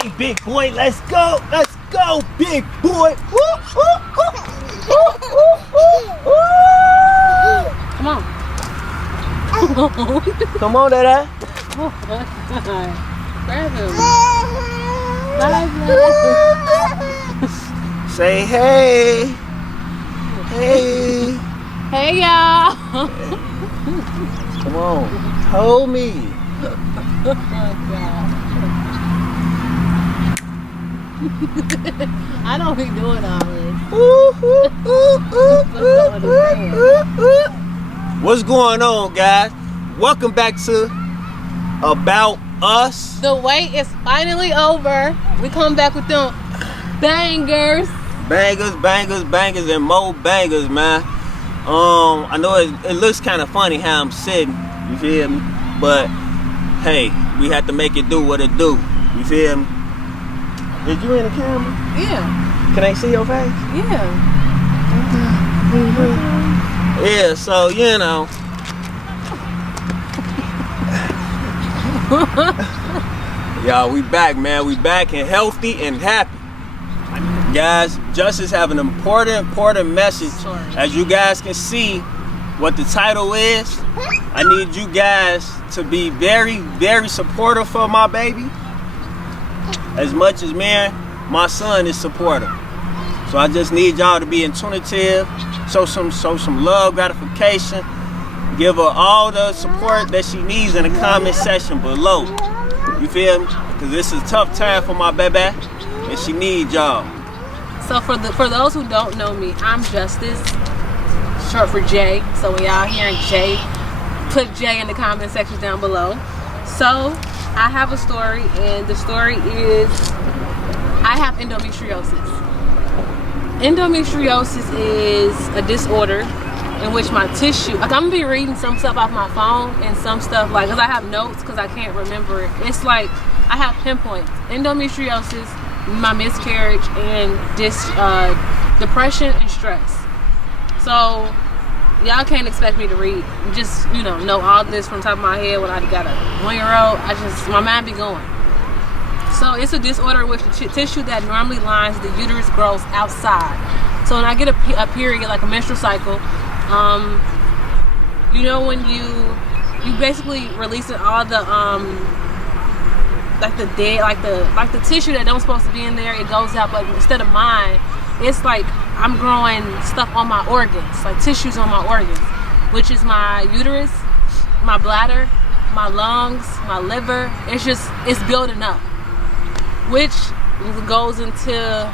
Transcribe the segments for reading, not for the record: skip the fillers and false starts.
Tee&Jayy, big boy. Let's go, big boy. Woo, woo, woo. Come on. Come on, Dada. Oh, grab him. Bye, Say hey. Hey. Hey, y'all. Come on. Hold me. Oh, God. I don't be doing all this. What's going on, guys? Welcome back to About Us. The wait is finally over. We come back with them bangers. Bangers, and more bangers, man. I know it looks kind of funny how I'm sitting, you feel me? But hey, we have to make it do what it do, you feel me? Did you in the camera? Yeah. Can I see your face? Yeah. Yeah, so you know. Y'all, we back, man. We back and healthy and happy. Guys, Justice have an important message. As you guys can see what the title is, I need you guys to be very supportive for my baby. As much as my son is supportive. So I just need y'all to be intuitive, show some love, gratification, give her all the support that she needs in the comment section below. You feel me? Because this is a tough time for my baby, and she needs y'all. So for those who don't know me, I'm Justice, short for Jay. So when y'all hearing Jay, put Jay in the comment section down below. So I have a story, and the story is I have endometriosis. Endometriosis is a disorder in which my tissue, like I'm gonna be reading some stuff off my phone and some stuff like, cause I have notes cause I can't remember it. It's like I have pinpoints. Endometriosis, my miscarriage, and depression and stress. So y'all can't expect me to read, just know all this from the top of my head when I got a 1-year-old. My mind be going. So it's a disorder in which the tissue that normally lines the uterus grows outside. So when I get a period, like a menstrual cycle, when you basically releasing all the like the dead, like the tissue that don't supposed to be in there, it goes out. But instead of mine, it's like I'm growing stuff on my organs, like tissues on my organs, which is my uterus, my bladder, my lungs, my liver. It's building up, which goes into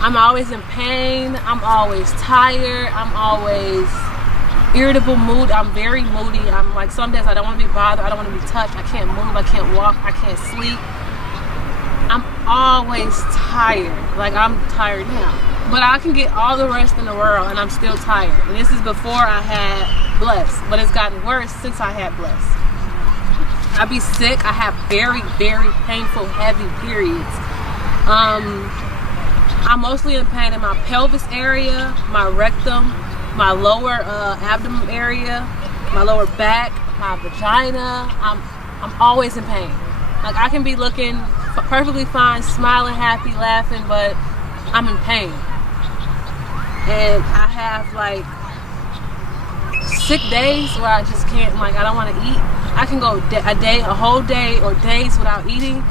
I'm always in pain, I'm always tired, I'm always irritable mood, I'm very moody. I'm like, some days I don't want to be bothered, I don't want to be touched, I can't move, I can't walk, I can't sleep. I'm always tired. Like, I'm tired now, but I can get all the rest in the world and I'm still tired. And this is before I had Bless, but it's gotten worse since I had Bless. I be sick. I have very painful, heavy periods. I'm mostly in pain in my pelvis area, my rectum, my lower abdomen area, my lower back, my vagina. I'm always in pain. Like, I can be looking perfectly fine, smiling, happy, laughing, but I'm in pain. And I have like sick days where I just can't, like, I don't want to eat. I can go a whole day or days without eating.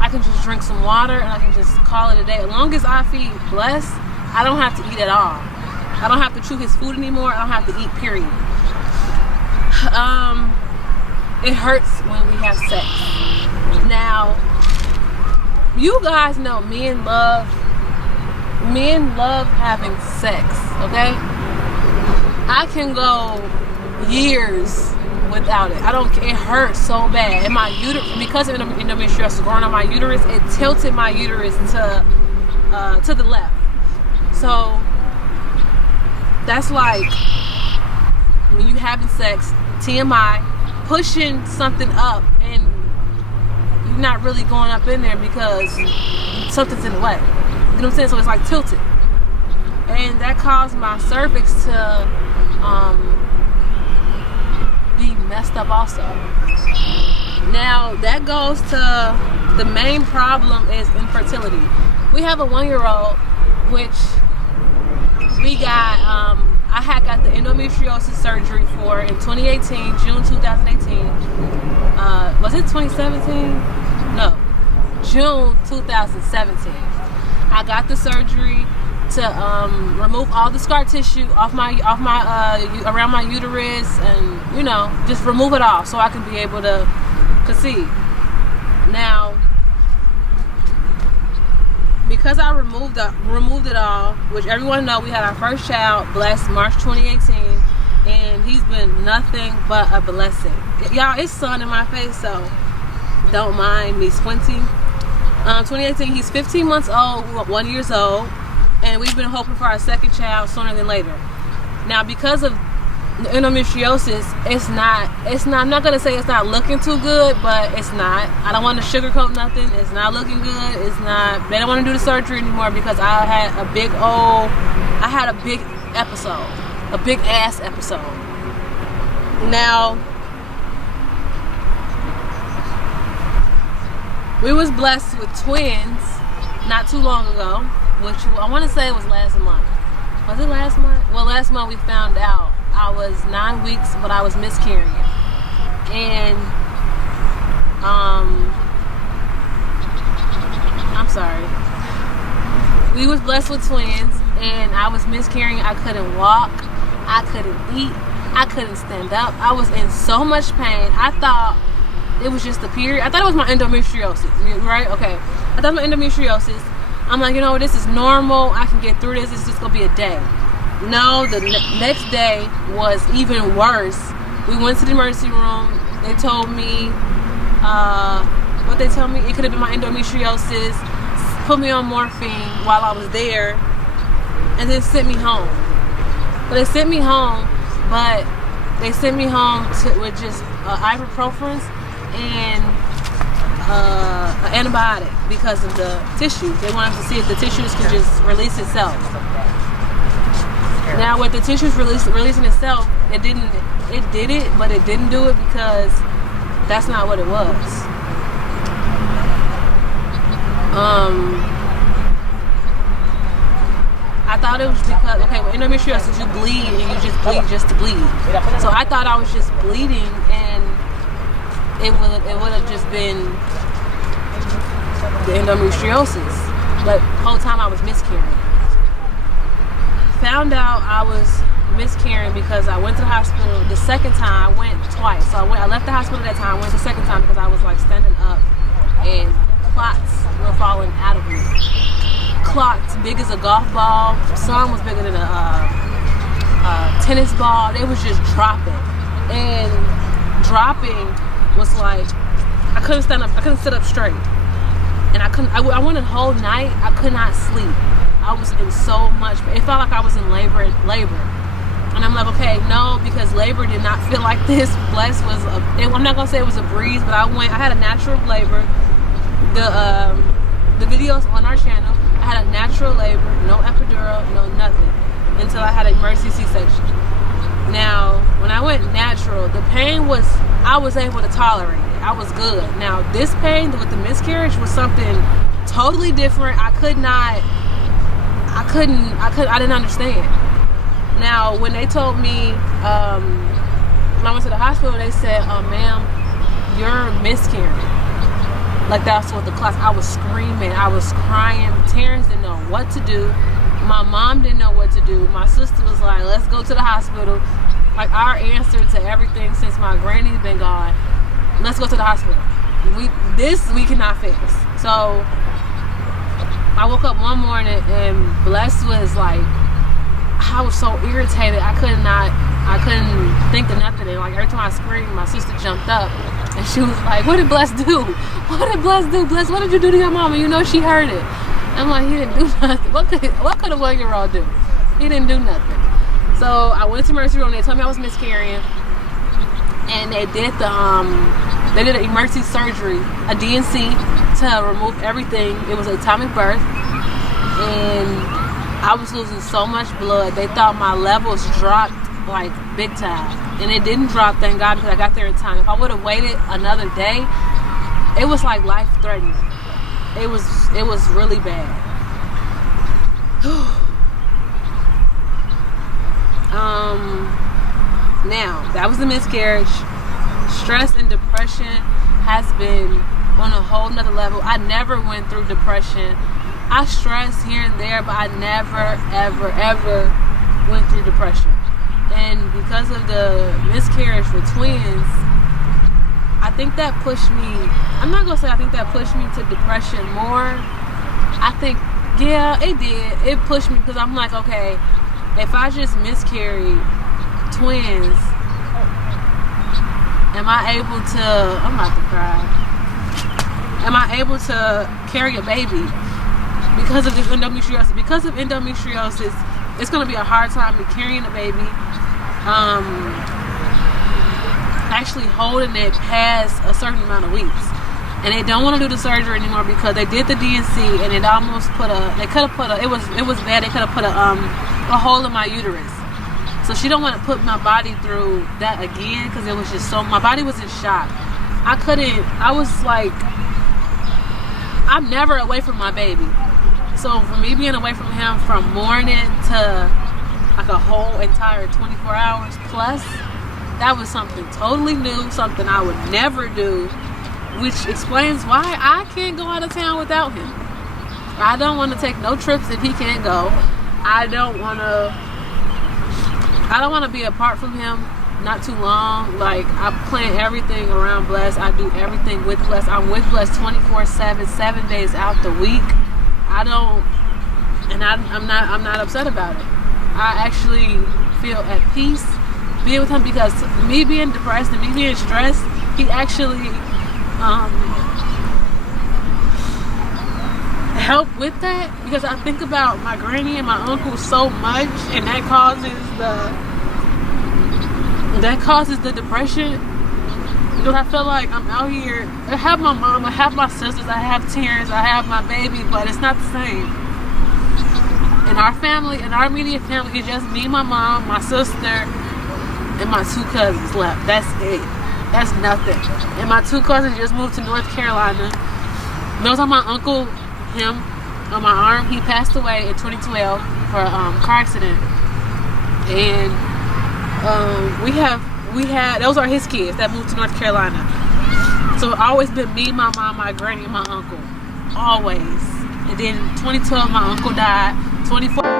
I can just drink some water and I can just call it a day. As long as I feed Bless, I don't have to eat at all. I don't have to chew his food anymore. I don't have to eat, period. It hurts when we have sex. Now, you guys know men love having sex, okay? I can go years without it. I don't care. It hurts so bad. And my uterus, because of endometriosis growing on my uterus, it tilted my uterus to the left. So that's like when you having sex, TMI, pushing something up and you're not really going up in there because something's in the way. You know what I'm saying? So it's like tilted. And that caused my cervix to be messed up also. Now that goes to the main problem is infertility. We have a 1-year-old, which we got. I had got the endometriosis surgery for in 2018, June 2018. Was it 2017? No, June 2017. I got the surgery to remove all the scar tissue off my around my uterus, and just remove it all so I can be able to conceive. Now, because I removed it all, which everyone know, we had our first child blessed March 2018, and he's been nothing but a blessing. Y'all, it's sun in my face, so don't mind me squinting. 2018, he's 15 months old, 1 year old, and we've been hoping for our second child sooner than later. Now, because of endometriosis, it's not, I'm not gonna say it's not looking too good, but it's not. I don't want to sugarcoat nothing. It's not looking good. It's not, they don't want to do the surgery anymore because I had a big episode, a big ass episode. Now, we was blessed with twins not too long ago, which I want to say was last month. Was it last month? Well, last month we found out I was 9 weeks, but I was miscarrying. And, I'm sorry. We was blessed with twins, and I was miscarrying. I couldn't walk. I couldn't eat. I couldn't stand up. I was in so much pain. I thought it was just the period. I thought it was my endometriosis, right? Okay. I thought it was my endometriosis. I'm like, this is normal. I can get through this. It's just going to be a day. No, the next day was even worse. We went to the emergency room. They told me, what they told me? It could have been my endometriosis. Put me on morphine while I was there, and then sent me home. But they sent me home with just ibuprofen and an antibiotic because of the tissue. They wanted to see if the tissues could just release itself. Now, with the tissues releasing itself, it did it, but it didn't do it because that's not what it was. I thought it was because, with endometriosis, you bleed and you just bleed just to bleed. So I thought I was just bleeding, and it would have just been the endometriosis. But the whole time I was miscarrying. Found out I was miscarrying because I went to the hospital the second time. I went twice. So I left the hospital that time. I went the second time because I was standing up and clots were falling out of me. Clots big as a golf ball. Some was bigger than a tennis ball. They was just dropping. And dropping was like, I couldn't stand up. I couldn't sit up straight. And I went a whole night. I could not sleep. I was in so much pain. It felt like I was in labor. And I'm like, okay, no, because labor did not feel like this. Blessed was, I'm not gonna say it was a breeze, but I had a natural labor. The videos on our channel, I had a natural labor, no epidural, no nothing, until I had an emergency C-section. Now, when I went natural, the pain I was able to tolerate it. I was good. Now, this pain with the miscarriage was something totally different. I didn't understand. Now, when they told me, when I went to the hospital, they said, ma'am, you're miscarrying. Like, that's what the class, I was screaming, I was crying. Terrence didn't know what to do. My mom didn't know what to do. My sister was like, let's go to the hospital. Like, our answer to everything since my granny's been gone, let's go to the hospital. We cannot fix. So, I woke up one morning and Blessed was like, I was so irritated. I couldn't think of nothing. And like every time I screamed, my sister jumped up and she was like, what did Blessed do? What did Blessed do? Blessed, what did you do to your mama? She heard it. I'm like, he didn't do nothing. What could a 1-year-old do? He didn't do nothing. So I went to emergency room. They told me I was miscarrying. And they did an emergency surgery, a DNC, to remove everything. It was atomic birth, and I was losing so much blood. They thought my levels dropped like big time. and it didn't drop, thank God, because I got there in time. If I would have waited another day, it was like life-threatening. It was really bad. Now, that was the miscarriage. Stress and depression has been on a whole nother level. I never went through depression. I stress here and there, but I never, ever, ever went through depression. And because of the miscarriage for twins, I think that pushed me, I'm not going to say I think that pushed me to depression more. I think, yeah, it did. It pushed me because I'm like, okay, if I just miscarried twins, am I able to, I'm about to cry, am I able to carry a baby because of this endometriosis? Because of endometriosis, it's going to be a hard time to carrying a baby, actually holding it past a certain amount of weeks. And they don't want to do the surgery anymore because they did the D&C and it almost put a, they could have put a, it was bad, they could have put a hole in my uterus. So she don't want to put my body through that again because it was just so, my body was in shock. I was like, I'm never away from my baby. So for me being away from him from morning to like a whole entire 24 hours plus, that was something totally new, something I would never do, which explains why I can't go out of town without him. I don't want to take no trips if he can't go. I don't want to be apart from him not too long. Like, I plan everything around Bless. I do everything with Bless. I'm with Bless 24/7, 7 days out the week. I'm not upset about it. I actually feel at peace being with him because me being depressed and me being stressed, he actually help with that, because I think about my granny and my uncle so much, and that causes the depression. Because I feel like I'm out here, I have my mom, I have my sisters, I have Terrence, I have my baby, but it's not the same. In our family, in our immediate family, it's just me, my mom, my sister, and my 2 cousins left. That's it. That's nothing. And my 2 cousins just moved to North Carolina. Those are my uncle, him, on my arm. He passed away in 2012 for a car accident. And those are his kids that moved to North Carolina. So it's always been me, my mom, my granny, and my uncle. Always. And then 2012, my uncle died. 2014.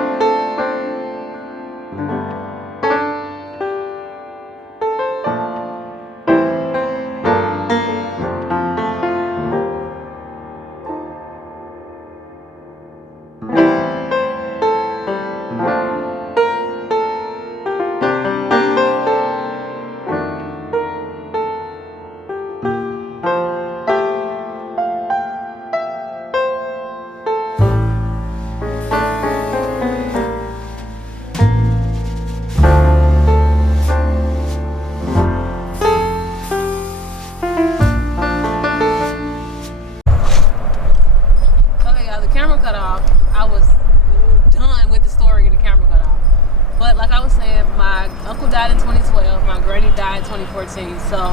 So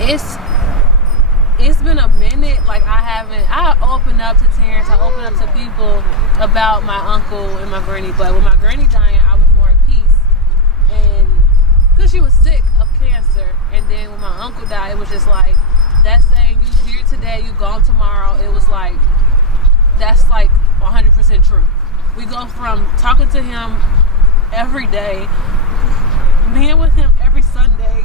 it's been a minute. Like, I opened up to Terrence, I opened up to people about my uncle and my granny, but with my granny dying, I was more at peace, and because she was sick of cancer. And then when my uncle died, it was just like, that saying, you here today, you gone tomorrow, it was like, that's like 100% true. We go from talking to him every day, being with him every Sunday.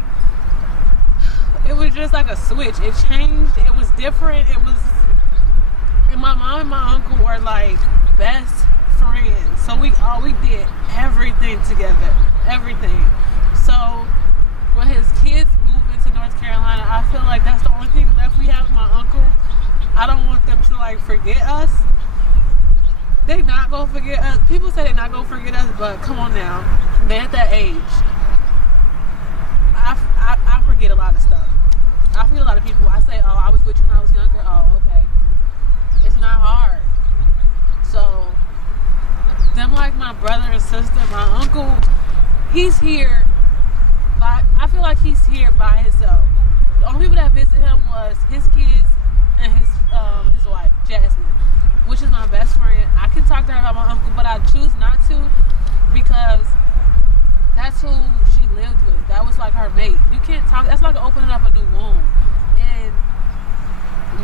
It was just like a switch. It changed. It was different. And my mom and my uncle were like best friends. So we did everything together. Everything. So when his kids move into North Carolina, I feel like that's the only thing left we have with my uncle. I don't want them to like forget us. They not gonna forget us. People say they're not gonna forget us, but come on now. They're at that age. I forget a lot of stuff. I forget a lot of people. I say, oh, I was with you when I was younger. Oh, okay. It's not hard. So, them like my brother and sister, my uncle, he's here by feel like he's here by himself. The only people that visit him was his kids and his wife, Jasmine, which is my best friend. I can talk to her about my uncle, but I choose not to because that's who she lived with. That was like her mate. You can't talk. That's like opening up a new womb, and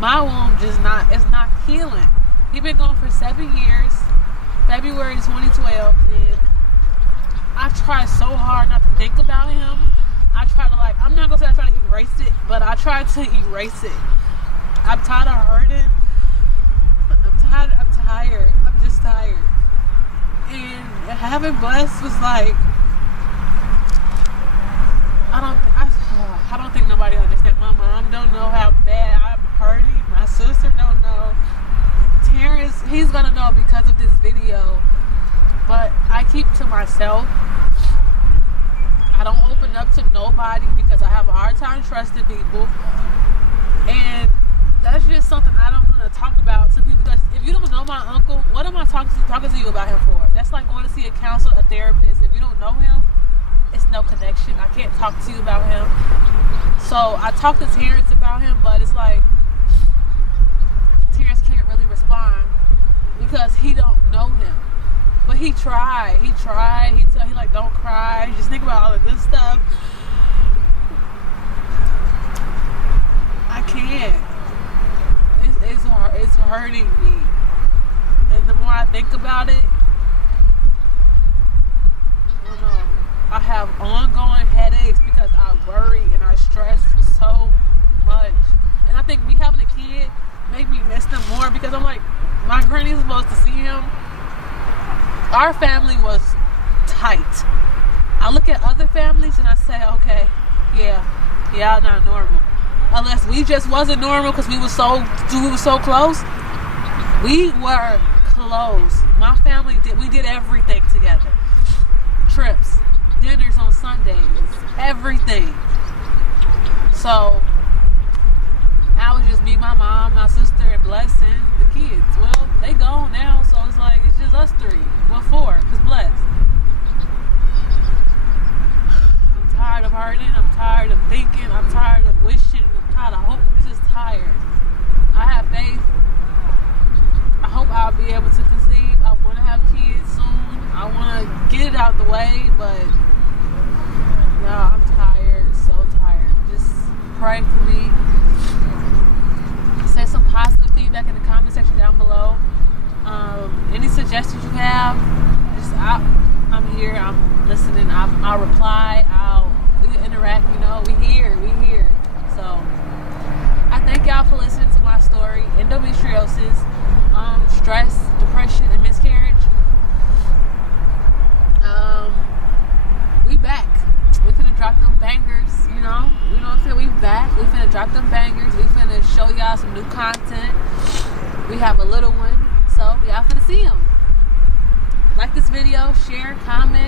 my womb it's not healing. He been gone for 7 years. February 2012, and I try so hard not to think about him. I try to I'm not gonna say I try to erase it, but I try to erase it. I'm tired of hurting. I'm tired. I'm just tired. And having Bless was like, I don't think nobody understands. My mom don't know how bad I'm hurting. My sister don't know. Terrence, he's gonna know because of this video. But I keep to myself. I don't open up to nobody because I have a hard time trusting people. And that's just something I don't want to talk about to people, because if you don't know my uncle, what am I talking to you about him for? That's like going to see a counselor, a therapist. If you don't know him, it's no connection. I can't talk to you about him. So I talk to Terrence about him, but it's like Terrence can't really respond because he don't know him. But he tried. He like, don't cry. Just think about all the good stuff. I can't. It's hurting me. And the more I think about it, I don't know. I have ongoing headaches because I worry and I stress so much. And I think me having a kid made me miss them more, because I'm like, my granny was supposed to see him. Our family was tight. I look at other families and I say, okay, y'all not normal. Unless we just wasn't normal because we were so close. We were close. My family we did everything together. Trips, dinners on Sundays, everything. So now it's just me, my mom, my sister, and Bless, and the kids. Well, they gone now, so it's like it's just us three. Well, 4, because Bless. I'm tired of hurting. I'm tired of thinking. I'm tired of wishing. I'm tired of hoping. I'm just tired. I have faith. I hope I'll be able to conceive. I want to have kids soon. I want to get it out the way, but no, I'm tired. So tired. Just pray for me. Say some positive feedback in the comment section down below. Any suggestions you have, I'm here. I'm listening. I'll reply. We can interact. We here. So I thank y'all for listening to my story. Endometriosis, stress, depression, and miscarriage. We back. We finna drop them bangers. You know what I'm saying? We back. We finna drop them bangers. We finna show y'all some new content. We have a little one, so y'all finna see them. Like this video, share, comment.